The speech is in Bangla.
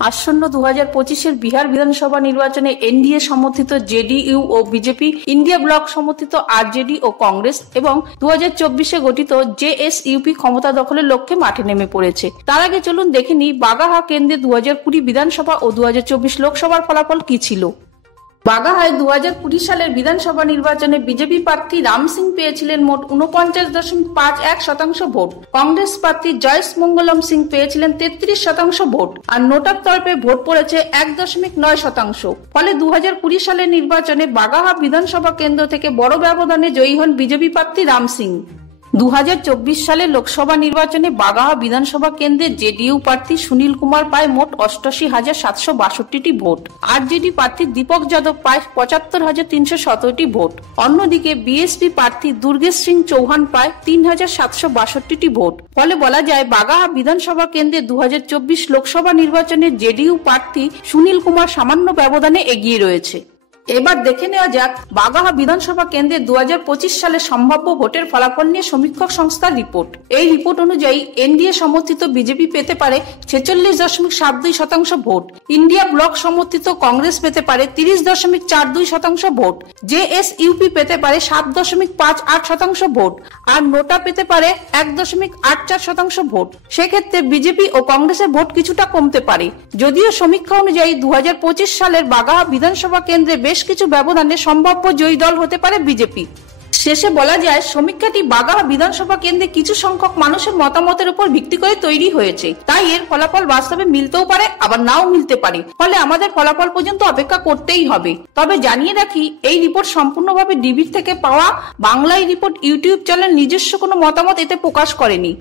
আসন্ন 2025-এর বিহার বিধানসভা নির্বাচনে এনডিএ সমর্থিত জেডিইউ ও বিজেপি, ইন্ডিয়া ব্লক সমর্থিত আরজেডি ও কংগ্রেস এবং 2024-এ গঠিত জেএসইউপি ক্ষমতা দখলের লক্ষ্যে মাঠে নেমে পড়েছে। তার আগে চলুন দেখে নিই বাগাহা কেন্দ্রে 2020 বিধানসভা ও 2024 লোকসভার ফলাফল কি ছিল। বাগাহায় 2020 সালের বিধানসভা নির্বাচনে বিজেপি প্রার্থী রাম সিং পেয়েছিলেন মোট 49.51% ভোট। কংগ্রেস প্রার্থী জয়স মঙ্গলম সিং পেয়েছিলেন 33% ভোট আর নোটার তরফে ভোট পড়েছে 1.9%। ফলে 2020 সালের নির্বাচনে বাগাহা বিধানসভা কেন্দ্র থেকে বড় ব্যবধানে জয়ী হন বিজেপি প্রার্থী রাম সিং। 2024 সালের লোকসভা নির্বাচনে বাগাহা বিধানসভা কেন্দ্রে জেডিইউ প্রার্থী সুনীল কুমার পায় মোট 88,762টি ভোট। আরজেডি প্রার্থী দীপক যাদব পায় 75,317টি ভোট। অন্যদিকে বিএসপি প্রার্থী দুর্গেশ সিং চৌহান পায় 3,762টি ভোট। ফলে বলা যায় বাগাহা বিধানসভা কেন্দ্রে 2024 লোকসভা নির্বাচনে জেডিইউ প্রার্থী সুনীল কুমার সামান্য ব্যবধানে এগিয়ে রয়েছে। এবার দেখে নেওয়া যাক বাগাহা বিধানসভা কেন্দ্রে 2025 সালে সম্ভাব্য ভোটের ফলাফল নিয়ে সমীক্ষক সংস্থার রিপোর্ট। এই রিপোর্ট অনুযায়ী এনডিএ সমর্থিত বিজেপি পেতে পারে 46.72% ভোট, ইন্ডিয়া ব্লক সমর্থিত কংগ্রেস পেতে পারে 30.42% ভোট, জেএসইউপি পেতে পারে 7.58% ভোট আর নোটা পেতে পারে 1.84% ভোট। সেক্ষেত্রে বিজেপি ও কংগ্রেসের ভোট কিছুটা কমতে পারে। যদিও সমীক্ষা অনুযায়ী 2025 সালের বাগাহা বিধানসভা কেন্দ্রে বেশ কিছু ব্যবধানে সম্ভাব্য জয়ী দল হতে পারে বিজেপি। শেষে বলা যায় সমীক্ষাটি বাগাহা বিধানসভা কেন্দ্রে কিছু সংখ্যক মানুষের মতামতের উপর ভিত্তি করে তৈরি হয়েছে, তাই এর ফলাফল বাস্তবে মিলতেও পারে আবার নাও মিলতে পারে। ফলে আমাদের ফলাফল পর্যন্ত অপেক্ষা করতেই হবে। তবে জানিয়ে রাখি এই রিপোর্ট সম্পূর্ণভাবে ডিবির থেকে পাওয়া। বাংলায় রিপোর্ট ইউটিউব চ্যানেল নিজস্ব কোনো মতামত এতে প্রকাশ করেনি।